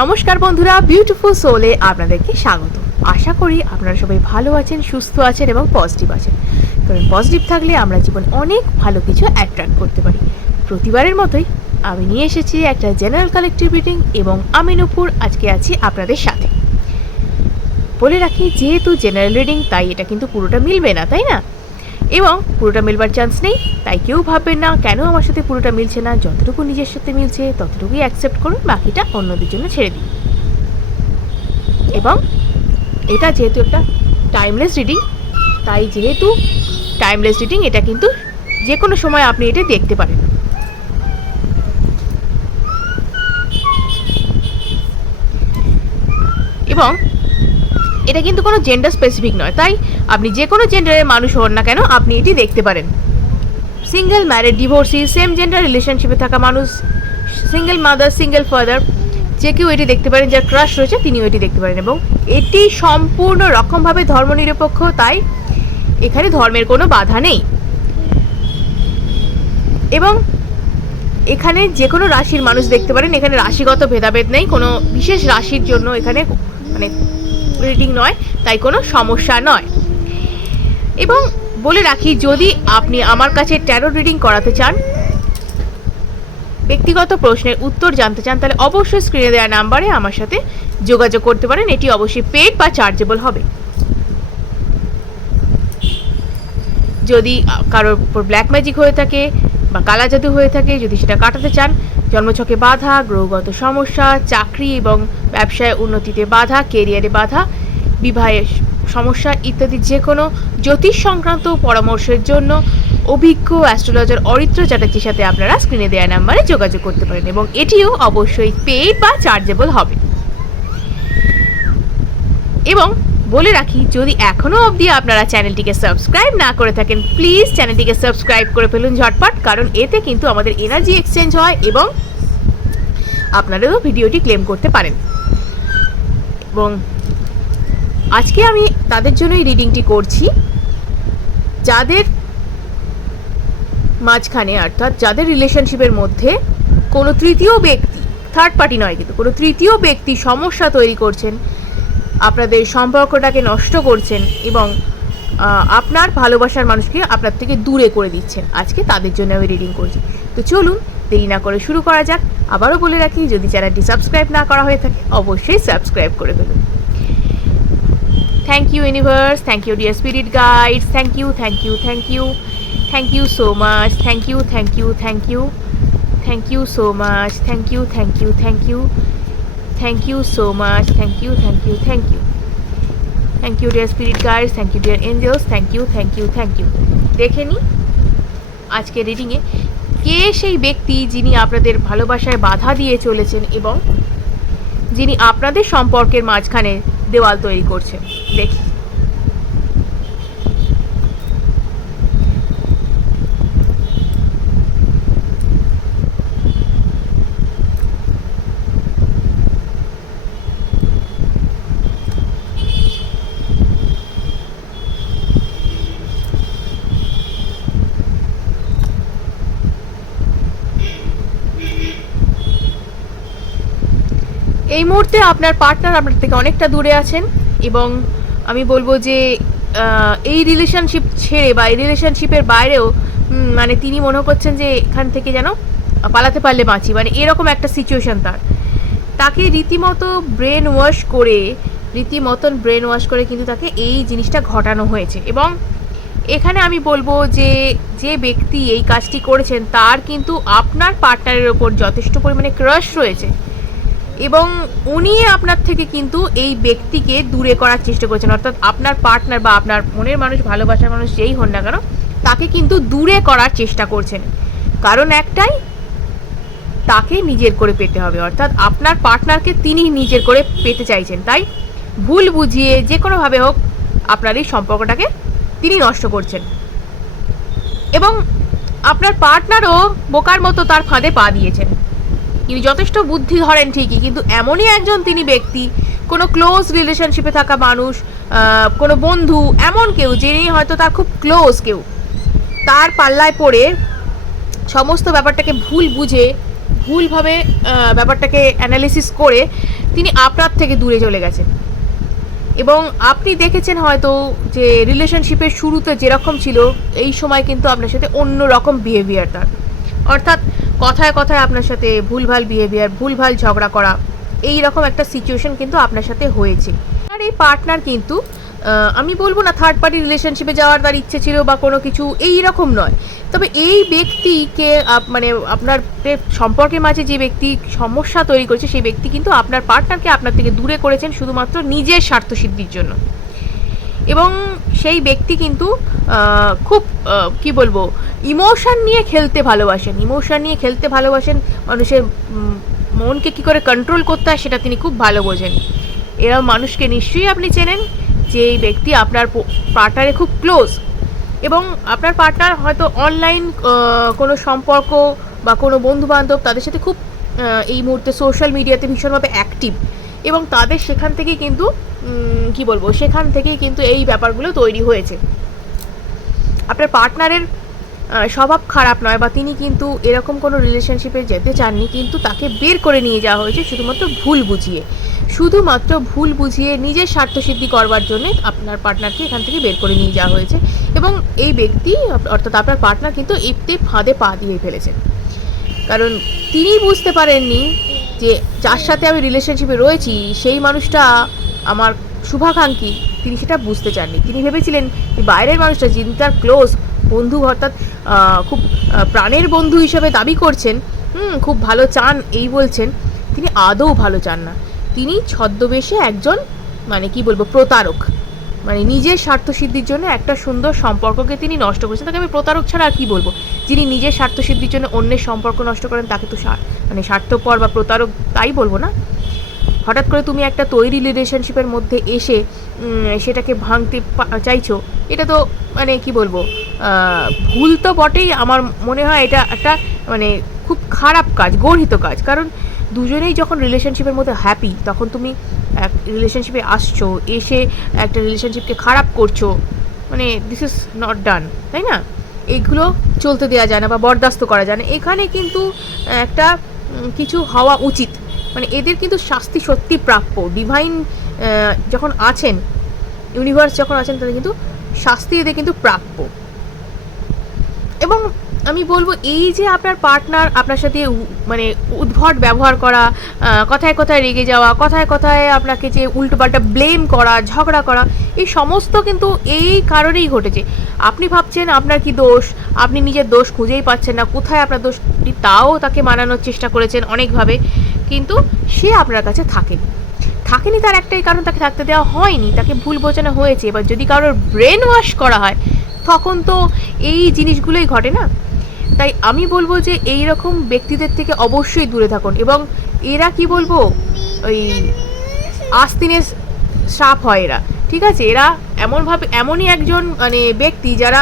নমস্কার বন্ধুরা বিউটিফুল সোলে আপনাদেরকে স্বাগত। আশা করি আপনারা সবাই ভালো আছেন, সুস্থ আছেন এবং পজিটিভ আছেন। কারণ পজিটিভ থাকলে আমরা জীবন অনেক ভালো কিছু অ্যাট্রাক্ট করতে পারি। প্রতিবারের মতোই আমি নিয়ে এসেছি একটা জেনারেল কালেক্টিভ রিডিং এবং আমি নূপুর, আজকে আছি আপনাদের সাথে। বলে রাখি, যেহেতু জেনারেল রিডিং তাই এটা কিন্তু পুরোটা মিলবে না, তাই না? এবং পুরোটা মিলবার চান্স নেই, তাই কেউ ভাববেন না কেন আমার সাথে পুরোটা মিলছে না, যতটুকু নিজের সাথে মিলছে, ততটুকুই অ্যাকসেপ্ট করুন, বাকিটা অন্যদের জন্য ছেড়ে দিন। এবং এটা যেহেতু একটা টাইমলেস রিডিং তাই যেহেতু টাইমলেস রিডিং এটা কিন্তু যে কোনো সময় আপনি এটা দেখতে পারেন। এবং এটা কিন্তু কোনো জেন্ডার স্পেসিফিক নয়, তাই আপনি যে কোনো জেন্ডারের মানুষ হন না কেন, আপনি এটি দেখতে পারেন। Single married divorcee same gender রিলেশনশিপে থাকা মানুষ সিঙ্গেল মাদার সিঙ্গেল ফাদার যে কেউ এটি দেখতে পারেন, যার ক্রাশ রয়েছে, তিনিও এটি দেখতে পারেন এবং এটি সম্পূর্ণ রকমভাবে ধর্মনিরপেক্ষ, তাই এখানে ধর্মের কোনো বাধা নেই। এবং এখানে যে কোনো রাশির মানুষ দেখতে পারেন, এখানে রাশিগত ভেদাভেদ নেই, কোনো বিশেষ রাশির জন্য এখানে মানে রিডিং নয়, তাই কোনো সমস্যা নয়। এবং বলে রাখি, যদি আপনি আমার কাছে ট্যারো রিডিং করাতে চান, ব্যক্তিগত প্রশ্নের উত্তর জানতে চান, তাহলে অবশ্যই স্ক্রিনে দেওয়া নাম্বারে আমার সাথে যোগাযোগ করতে পারেন। এটি অবশ্যই পেড বা চার্জেবল হবে। যদি কারোর উপর ব্ল্যাক ম্যাজিক হয়ে থাকে বা কালা জাদু হয়ে থাকে, যদি সেটা কাটাতে চান জন্মছকে বাধা, গ্রহগত সমস্যা, চাকরি এবং ব্যবসায় উন্নতিতে বাধা কেরিয়ারে বাধা, বিবাহে সমস্যা ইত্যাদি যে কোনো জ্যোতিষ সংক্রান্ত পরামর্শের জন্য অভিজ্ঞ অ্যাস্ট্রোলজার অরিত্র চ্যাটার্জির সাথে আপনারা স্ক্রিনে দেওয়া নাম্বারে যোগাযোগ করতে পারেন এবং এটিও অবশ্যই পেড বা চার্জেবল হবে। এবং বলে রাখি, যদি এখনও অবধি আপনারা চ্যানেলটিকে সাবস্ক্রাইব না করে থাকেন, প্লিজ চ্যানেলটিকে সাবস্ক্রাইব করে ফেলুন ঝটপট, কারণ এতে কিন্তু আমাদের এনার্জি এক্সচেঞ্জ হয় এবং আপনারাও ভিডিওটি ক্লেম করতে পারেন। এবং আজকে আমি তাদের জন্যই রিডিংটি করছি। যাদের মাঝখানে, অর্থাৎ যাদের রিলেশনশিপের মধ্যে কোনো তৃতীয় ব্যক্তি থার্ড পার্টি নয় কিন্তু, কোনো তৃতীয় ব্যক্তি সমস্যা তৈরি করছেন আপনাদের সম্পর্কটাকে নষ্ট করছেন এবং আপনার ভালোবাসার মানুষকে আপনার থেকে দূরে করে দিচ্ছেন। আজকে তাদের জন্য আমি রিডিং করছি। তো চলুন, দেরি না করে শুরু করা যাক। আবারও বলে রাখি, যদি চ্যানেলটি সাবস্ক্রাইব না করা হয়ে থাকে, অবশ্যই সাবস্ক্রাইব করে ফেলুন। Thank you universe thank you dear spirit guides thank you thank you thank you thank you so much thank you thank you thank you thank you so much thank you thank you thank you thank you so much thank you thank you thank you thank you dear spirit guides thank you dear Angeles thank you thank you thank you দেখে নিই আজকে রিডিংয়ে কে সেই ব্যক্তি যিনি আপনাদের ভালোবাসায় বাধা দিয়ে চলেছেন এবং যিনি আপনাদের সম্পর্কের মাঝখানে দেওয়াল তৈরি করছেন? দেখি। এই মুহূর্তে আপনার পার্টনার আপনার থেকে অনেকটা দূরে আছেন এবং আমি বলব যে এই রিলেশনশিপ ছেড়ে বা এই রিলেশনশিপের বাইরেও মানে তিনি মনে করছেন যে এখান থেকে যেন পালাতে পারলে বাঁচি। মানে এরকম একটা সিচুয়েশন তার। তাকে রীতিমতো ব্রেন ওয়াশ করে, রীতিমতন ব্রেন ওয়াশ করে কিন্তু তাকে এই জিনিসটা ঘটানো হয়েছে। এবং এখানে আমি বলব যে যে ব্যক্তি এই কাজটি করেছেন, তার কিন্তু আপনার পার্টনারের ওপর যথেষ্ট পরিমাণে ক্রাশ রয়েছে। এবং উনি আপনার থেকে কিন্তু এই ব্যক্তিকে দূরে করার চেষ্টা করছেন। অর্থাৎ আপনার পার্টনার বা আপনার মনের মানুষ, ভালোবাসার মানুষ যেই হন না কেন, তাকে কিন্তু দূরে করার চেষ্টা করছেন। কারণ একটাই, তাকে নিজের করে পেতে হবে। অর্থাৎ আপনার পার্টনারকে তিনি নিজের করে পেতে চাইছেন। তাই ভুল বুঝিয়ে যে কোনোভাবে হোক আপনার এই সম্পর্কটাকে তিনি নষ্ট করছেন। এবং আপনার পার্টনারও বোকার মতো তার ফাঁদে পা দিয়েছেন। তিনি যথেষ্ট বুদ্ধি ধরেন ঠিকই, কিন্তু এমনই একজন তিনি ব্যক্তি, কোনো ক্লোজ রিলেশনশিপে থাকা মানুষ কোনো বন্ধু, এমন কেউ যিনি হয়তো তার খুব ক্লোজ কেউ। তার পাল্লায় পড়ে সমস্ত ব্যাপারটাকে ভুল বুঝে, ভুলভাবে ব্যাপারটাকে অ্যানালিসিস করে তিনি আপনার থেকে দূরে চলে গেছেন। এবং আপনি দেখেছেন হয়তো যে রিলেশনশিপের শুরুতে যেরকম ছিল, এই সময় কিন্তু আপনার সাথে অন্য রকম বিহেভিয়ার তার। অর্থাৎ কথায় কথায় আপনার সাথে ভুলভাল বিহেভিয়ার ভুলভাল ঝগড়া করা এই রকম একটা সিচুয়েশন কিন্তু আপনার সাথে হয়েছে। আর এই পার্টনার কিন্তু আমি বলব না থার্ড পার্টি রিলেশনশিপে যাওয়ার তার ইচ্ছে ছিল বা কোনো কিছু এই রকম নয়। তবে এই ব্যক্তিকে মানে আপনার সম্পর্কের মাঝে যে ব্যক্তি সমস্যা তৈরি করেছে, সেই ব্যক্তি কিন্তু আপনার পার্টনারকে আপনার থেকে দূরে করেছেন শুধুমাত্র নিজের স্বার্থসিদ্ধির জন্য। এবং সেই ব্যক্তি কিন্তু খুব কি বলব, ইমোশন নিয়ে খেলতে ভালোবাসেন। ইমোশন নিয়ে খেলতে ভালোবাসেন, মানুষের মনকে কি করে কন্ট্রোল করতে হয় সেটা তিনি খুব ভালো বোঝেন। এরকম মানুষকে নিশ্চয়ই আপনি চেনেন যে এই ব্যক্তি আপনার পার্টনারে খুব ক্লোজ এবং আপনার পার্টনার হয়তো অনলাইন কোনো সম্পর্ক বা কোনো বন্ধু বান্ধব তাদের সাথে খুব এই মুহূর্তে সোশ্যাল মিডিয়াতে ভীষণভাবে অ্যাক্টিভ এবং তাদের সেখান থেকেই কিন্তু কি বলব, সেখান থেকেই কিন্তু এই ব্যাপারগুলো তৈরি হয়েছে। আপনার পার্টনারের স্বভাব খারাপ নয় বা তিনি কিন্তু এরকম কোনো রিলেশনশিপে যেতে চাননি, কিন্তু তাকে বের করে নিয়ে যাওয়া হয়েছে শুধুমাত্র ভুল বুঝিয়ে। শুধুমাত্র ভুল বুঝিয়ে নিজের স্বার্থসিদ্ধি করবার জন্য আপনার পার্টনারকে এখান থেকে বের করে নিয়ে যাওয়া হয়েছে এবং এই ব্যক্তি, অর্থাৎ আপনার পার্টনার কিন্তু এতে ফাঁদে পা দিয়ে ফেলেছেন। কারণ তিনি বুঝতে পারেননি যে যার সাথে আমি রিলেশনশিপে রয়েছি, সেই মানুষটা আমার শুভাকাঙ্ক্ষী। তিনি সেটা বুঝতে চাননি। তিনি ভেবেছিলেন যে বাইরের মানুষটা যিনি তার ক্লোজ বন্ধু অর্থাৎ খুব প্রাণের বন্ধু হিসেবে দাবি করছেন, হুম, খুব ভালো চান এই বলছেন, তিনি আদৌ ভালো চান না। তিনি ছদ্মবেশে একজন মানে কি বলব, প্রতারক। মানে নিজের স্বার্থসিদ্ধির জন্য একটা সুন্দর সম্পর্ককে তিনি নষ্ট করেছেন। তাকে আমি প্রতারক ছাড়া আর কি বলব? যিনি নিজের স্বার্থসিদ্ধির জন্য অন্যের সম্পর্ক নষ্ট করেন, তাকে তো মানে স্বার্থপর বা প্রতারক তাই বলব না? হঠাৎ করে তুমি একটা তৈরি রিলেশনশিপের মধ্যে এসে সেটাকে ভাঙতে চাইছো, এটা তো মানে কি বলব ভুল তো বটেই। আমার মনে হয় এটা একটা মানে খুব খারাপ কাজ, গর্হিত কাজ। কারণ দুজনেই যখন রিলেশনশিপের মধ্যে হ্যাপি তখন তুমি এক রিলেশনশিপে আসছো, এসে একটা রিলেশনশিপকে খারাপ করছ মানে দিস ইজ নট ডান তাই না? এইগুলো চলতে দেওয়া যায় না বা বরদাস্ত করা যায় না। এখানে কিন্তু একটা কিছু হওয়া উচিত। মানে এদের কিন্তু শাস্তি সত্যি প্রাপ্য। ডিভাইন যখন আছেন ইউনিভার্স যখন আছেন, তাদের কিন্তু শাস্তি এদের কিন্তু প্রাপ্য। এবং আমি বলব, এই যে আপনার পার্টনার আপনার সাথে মানে উদ্ভট ব্যবহার করা কথায় কথায় রেগে যাওয়া, কথায় কথায় আপনাকে যে উল্টোপাল্টা ব্লেম করা, ঝগড়া করা, এই সমস্ত কিন্তু এই কারণেই ঘটেছে। আপনি ভাবছেন আপনার কি দোষ? আপনি নিজের দোষ খুঁজেই পাচ্ছেন না। কোথায় আপনার দোষ? তাও তাকে মানানোর চেষ্টা করেছেন অনেকভাবে। কিন্তু সে আপনার কাছে থাকেনি থাকেনি তার একটাই কারণ, তাকে থাকতে দেওয়া হয়নি। তাকে ভুল বোঝানো হয়েছে। এবার যদি কারোর ব্রেন ওয়াশ করা হয়, তখন তো এই জিনিসগুলোই ঘটে না। তাই আমি বলব যে এই রকম ব্যক্তিদের থেকে অবশ্যই দূরে থাকুন এবং এরা কি বলব, ওই আস্তিনের সাপ হয় এরা, ঠিক আছে? এরা এমনভাবে, এমনই একজন মানে ব্যক্তি যারা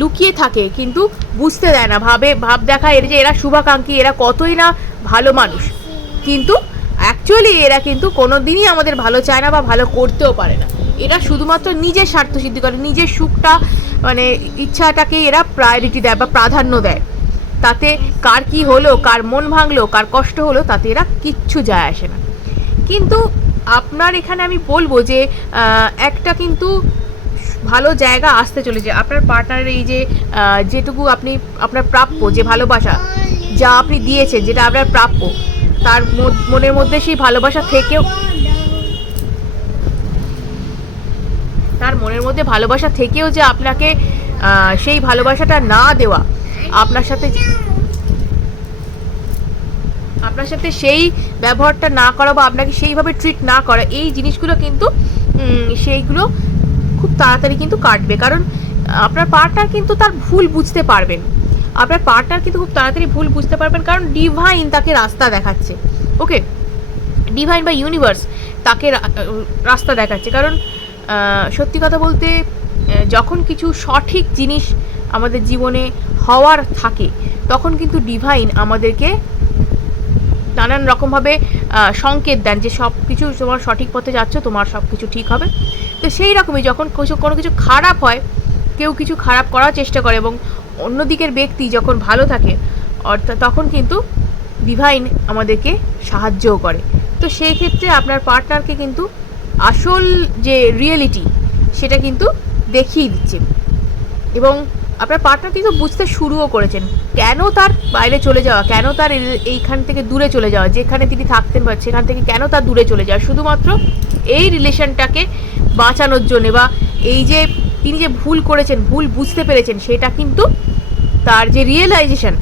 লুকিয়ে থাকে কিন্তু বুঝতে দেয় না, ভাবে, ভাব দেখায় এর যে এরা শুভাকাঙ্ক্ষী, এরা কতই না ভালো মানুষ। কিন্তু অ্যাকচুয়ালি এরা কিন্তু কোনো দিনই আমাদের ভালো চায় না বা ভালো করতেও পারে না। এরা শুধুমাত্র নিজের স্বার্থ সিদ্ধি করে, নিজের সুখটা মানে ইচ্ছাটাকে এরা প্রায়োরিটি দেয় বা প্রাধান্য দেয়। তাতে কার কি হলো, কার মন ভাঙলো, কার কষ্ট হলো, তাতে এরা কিচ্ছু যায় আসে না। কিন্তু আপনার এখানে আমি বলব যে একটা কিন্তু ভালো জায়গা আসতে চলেছে। আপনার পার্টনারের এই যে যেটুকু আপনি আপনার প্রাপ্য, যে ভালোবাসা যা আপনি দিয়েছেন, যেটা আপনার প্রাপ্য, তার মনের মধ্যে সেই ভালোবাসা থেকেও তার মনের মধ্যে ভালোবাসা থেকেও যে আপনাকে সেই ভালোবাসাটা না দেওয়া, আপনার সাথে আপনার সাথে সেই ব্যবহারটা না করা বা আপনাকে সেইভাবে ট্রিট না করা, এই জিনিসগুলো কিন্তু সেইগুলো খুব তাড়াতাড়ি কিন্তু কাটবে। কারণ আপনার পার্টনার কিন্তু তার ভুল বুঝতে পারবেন। আপনার পার্টনার কিন্তু খুব তাড়াতাড়ি ভুল বুঝতে পারবেন, কারণ ডিভাইন তাকে রাস্তা দেখাচ্ছে। ওকে ডিভাইন বা ইউনিভার্স তাকে রাস্তা দেখাচ্ছে। কারণ সত্যি কথা বলতে যখন কিছু সঠিক জিনিস আমাদের জীবনে হওয়ার থাকে, তখন কিন্তু ডিভাইন আমাদেরকে নানান রকমভাবে সংকেত দেন যে সব কিছু তোমার সঠিক পথে যাচ্ছ, তোমার সব কিছু ঠিক হবে। তো সেই রকমই যখন কিছু, কোনো কিছু খারাপ হয়, কেউ কিছু খারাপ করার চেষ্টা করে এবং অন্য দিকের ব্যক্তি যখন ভালো থাকে, অর্থাৎ তখন কিন্তু ডিভাইন আমাদেরকে সাহায্যও করে। তো সেই ক্ষেত্রে আপনার পার্টনারকে কিন্তু আসল যে রিয়েলিটি সেটা কিন্তু দেখিয়ে দিচ্ছে। এবং আপনার পার্টনার কিন্তু বুঝতে শুরুও করেছেন, কেন তার বাইরে চলে যাওয়া, কেন তার এইখান থেকে দূরে চলে যাওয়া, যেখানে তিনি থাকতেন বা সেখান থেকে কেন তার দূরে চলে যাওয়া, শুধুমাত্র এই রিলেশনটাকে বাঁচানোর জন্যে বা এই যে তিনি যে ভুল করেছেন, ভুল বুঝতে পেরেছেন, সেটা কিন্তু তার যে রিয়েলাইজেশন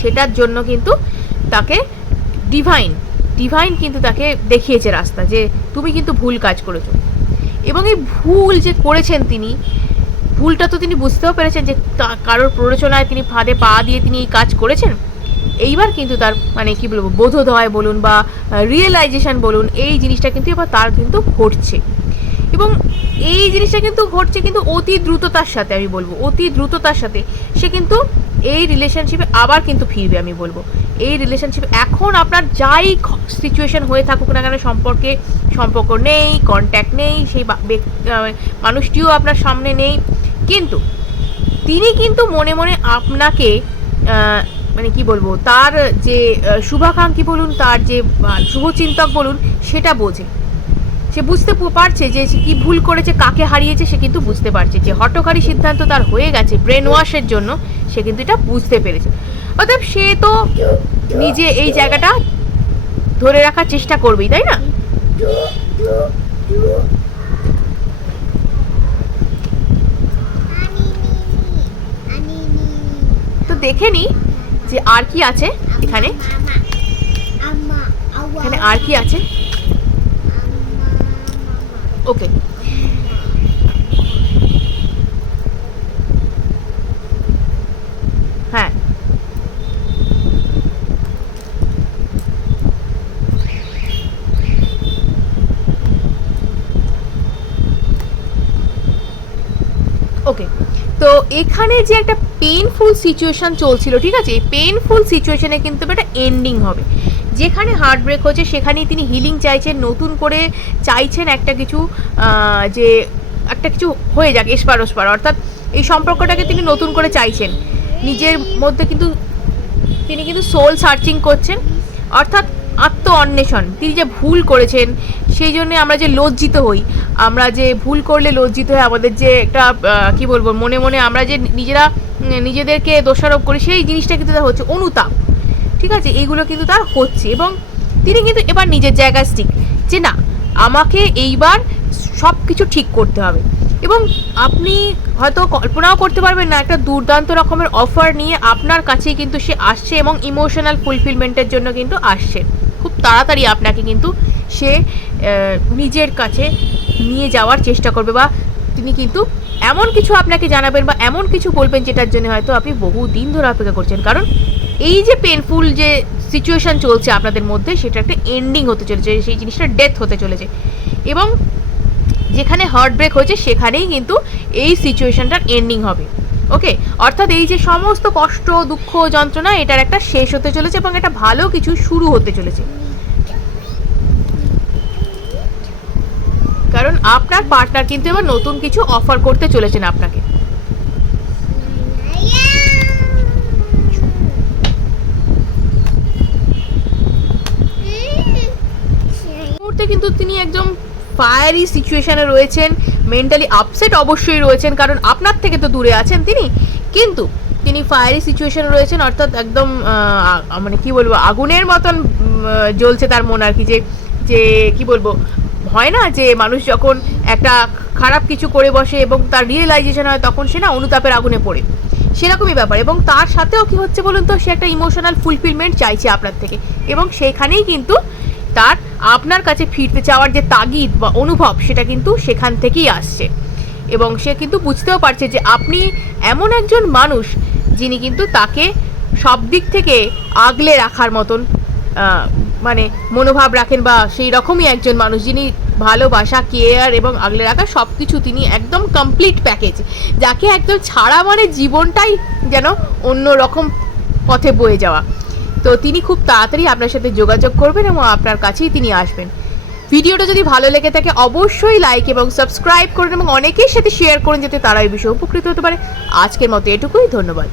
সেটার জন্য কিন্তু তাকে ডিভাইন ডিভাইন কিন্তু তাকে দেখিয়েছে রাস্তা যে তুমি কিন্তু ভুল কাজ করেছ। এবং এই ভুল যে করেছেন তিনি, ভুলটা তো তিনি বুঝতেও পেরেছেন যে কারোর প্ররোচনায় তিনি ফাঁদে পা দিয়ে তিনি এই কাজ করেছেন। এইবার কিন্তু তার মানে কি বলব, বোধোদয় বলুন বা রিয়েলাইজেশন বলুন, এই জিনিসটা কিন্তু এবার তার কিন্তু ঘটছে। এবং এই জিনিসটা কিন্তু ঘটছে কিন্তু অতি দ্রুততার সাথে আমি বলব, অতি দ্রুততার সাথে। সে কিন্তু এই রিলেশনশিপে আবার কিন্তু ফিরবে আমি বলব। এই রিলেশনশিপ এখন আপনার যাই সিচুয়েশন হয়ে থাকুক না কেন, সম্পর্কে সম্পর্ক নেই কন্ট্যাক্ট নেই, সেই মানুষটিও আপনার সামনে নেই। কিন্তু তিনি কিন্তু মনে মনে আপনাকে মানে কি বলব, তার যে শুভাকাঙ্ক্ষী বলুন, তার যে শুভচিন্তক বলুন, সেটা বোঝে। সে বুঝতে পারছে যে সে কি ভুল করেছে কাকে হারিয়েছে সে কিন্তু বুঝতে পারছে যে হটকারী সিদ্ধান্ত তার হয়ে গেছে ব্রেন ওয়াশের জন্য সে কিন্তু এটা বুঝতে পেরেছে অতএব সে তো নিজে এই জায়গাটা ধরে রাখার চেষ্টা করবেই তাই না তো দেখে নি যে আর কি আছে এখানে এখানে আর কি আছে ওকে হ্যাঁ ওকে তো এখানে যে একটা পেইনফুল সিচুয়েশন চলছিল, ঠিক আছে? এই পেইনফুল সিচুয়েশনে কিন্তু একটা এন্ডিং হবে। যেখানে হার্ট ব্রেক হচ্ছে সেখানেই তিনি হিলিং চাইছেন, নতুন করে চাইছেন একটা কিছু যে একটা কিছু হয়ে যাক এসপার ওসপার অর্থাৎ এই সম্পর্কটাকে তিনি নতুন করে চাইছেন। নিজের মধ্যে কিন্তু তিনি কিন্তু সোল সার্চিং করছেন। অর্থাৎ আত্ম অন্বেষণ তিনি যে ভুল করেছেন, সেই জন্যে আমরা যে লজ্জিত হই। আমরা যে ভুল করলে লজ্জিত হই, আমাদের যে একটা কি বলব, মনে মনে আমরা যে নিজেরা নিজেদেরকে দোষারোপ করি, সেই জিনিসটা কিন্তু হচ্ছে অনুতাপ। ঠিক আছে? এইগুলো কিন্তু তার হচ্ছে এবং তিনি কিন্তু এবার নিজের জায়গায় স্টিক যে না, আমাকে এইবার সব কিছু ঠিক করতে হবে। এবং আপনি হয়তো কল্পনাও করতে পারবেন না, একটা দুর্দান্ত রকমের অফার নিয়ে আপনার কাছেই কিন্তু সে আসছে এবং ইমোশনাল ফুলফিলমেন্টের জন্য কিন্তু আসছে। খুব তাড়াতাড়ি আপনাকে কিন্তু সে নিজের কাছে নিয়ে যাওয়ার চেষ্টা করবে বা তিনি কিন্তু এমন কিছু আপনাকে জানাবেন বা এমন কিছু বলবেন যেটার জন্য হয়তো আপনি বহু দিন ধরে অপেক্ষা করছেন। কারণ এই যে পেনফুল যে সিচুয়েশন চলছে আপনাদের মধ্যে, সেটা একটা এন্ডিং হতে চলেছে, সেই জিনিসটা ডেথ হতে চলেছে। এবং যেখানে হার্ট ব্রেক হয়েছে, সেখানেই কিন্তু এই সিচুয়েশনটার এন্ডিং হবে। ওকে অর্থাৎ এই যে সমস্ত কষ্ট, দুঃখ, যন্ত্রণা, এটার একটা শেষ হতে চলেছে এবং একটা ভালো কিছু শুরু হতে চলেছে। কারণ আপনার পার্টনার কিন্তু এবার নতুন কিছু অফার করতে চলেছেন আপনাকে এই মুহূর্তে কিন্তু তিনি একদম ফায়ারি সিচুয়েশানে রয়েছেন মেন্টালি আপসেট অবশ্যই রয়েছেন, কারণ আপনার থেকে তো দূরে আছেন তিনি। কিন্তু তিনি ফায়ারি সিচুয়েশানে রয়েছেন, অর্থাৎ একদম মানে কি বলব, আগুনের মতন জ্বলছে তার মন আর কি, যে যে, কি বলব, হয় না যে মানুষ যখন একটা খারাপ কিছু করে বসে এবং তার রিয়েলাইজেশন হয় তখন সে না অনুতাপের আগুনে পড়ে। সেরকমই ব্যাপার। এবং তার সাথেও কি হচ্ছে বলুন তো, সে একটা ইমোশনাল ফুলফিলমেন্ট চাইছে আপনার থেকে। এবং সেখানেই কিন্তু তার আপনার কাছে ফিরতে চাওয়ার যে তাগিদ বা অনুভব, সেটা কিন্তু সেখান থেকেই আসছে। এবং সে কিন্তু বুঝতেও পারছে যে আপনি এমন একজন মানুষ যিনি কিন্তু তাকে সব দিক থেকে আগলে রাখার মতন মানে মনোভাব রাখেন বা সেই রকমই একজন মানুষ যিনি ভালোবাসা কেয়ার এবং আগলে রাখা সব কিছু তিনি একদম কমপ্লিট প্যাকেজ যাকে একদম ছাড়া মানে জীবনটাই যেন অন্য রকম পথে বয়ে যাওয়া। তো তিনি খুব তাড়াতাড়ি আপনার সাথে যোগাযোগ করবেন এবং আপনার কাছেই তিনি আসবেন। ভিডিওটা যদি ভালো লেগে থাকে, অবশ্যই লাইক এবং সাবস্ক্রাইব করুন এবং অনেকের সাথে শেয়ার করুন, যাতে তারা এই বিষয়ে উপকৃত হতে পারে। আজকের মতো এটুকুই, ধন্যবাদ।